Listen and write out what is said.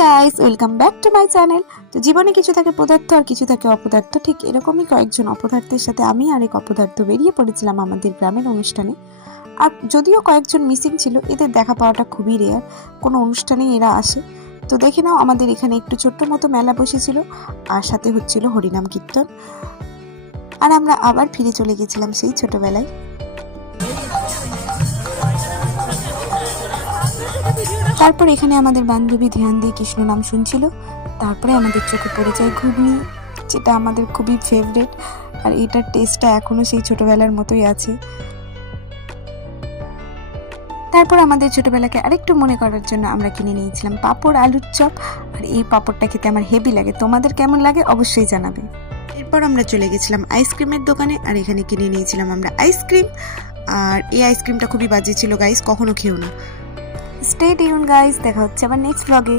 Guys, welcome back to my channel. তো জীবনে কিছু থাকে পদার্থ আর কিছু থাকে অপদার্থ। ঠিক এরকমই কয়েকজন অপদার্থের সাথে আমি আর এক অপদার্থ বেরিয়ে পড়েছিলাম আমাদের গ্রামের অনুষ্ঠানে। আর যদিও কয়েকজন মিসিং ছিল, এদের দেখা পাওয়াটা খুবই রেয়ার, কোনো অনুষ্ঠানেই এরা আসে। তো দেখে নাও, আমাদের এখানে একটু ছোট্ট মতো মেলা বসেছিল আর সাথে হচ্ছিল হরিনাম কীর্তন। আর আমরা আবার ফিরে চলে গেছিলাম সেই ছোটবেলায়। তারপর এখানে আমাদের বান্ধবী ধ্যান দিয়ে কৃষ্ণ নাম শুনছিল। তারপরে আমাদের চোখে পড়ে যায় ঘুগনি, যেটা আমাদের খুবই ফেভারিট। আর এটার টেস্টটা এখনো সেই ছোটবেলার মতোই আছে। তারপর আমাদের ছোটবেলাকে আরেকটু মনে করার জন্য আমরা কিনে নিয়েছিলাম পাঁপড়, আলুর চপ। আর এই পাঁপড়টা খেতে আমার হেভি লাগে। তোমাদের কেমন লাগে অবশ্যই জানাবে। এরপর আমরা চলে গেছিলাম আইসক্রিমের দোকানে, আর এখানে কিনে নিয়েছিলাম আমরা আইসক্রিম। আর এই আইসক্রিমটা খুবই বাজে ছিল গাইস, কখনো খেও না। স্টে টিউন গাইস, দেখা হচ্ছে আবার নেক্সট ব্লগে।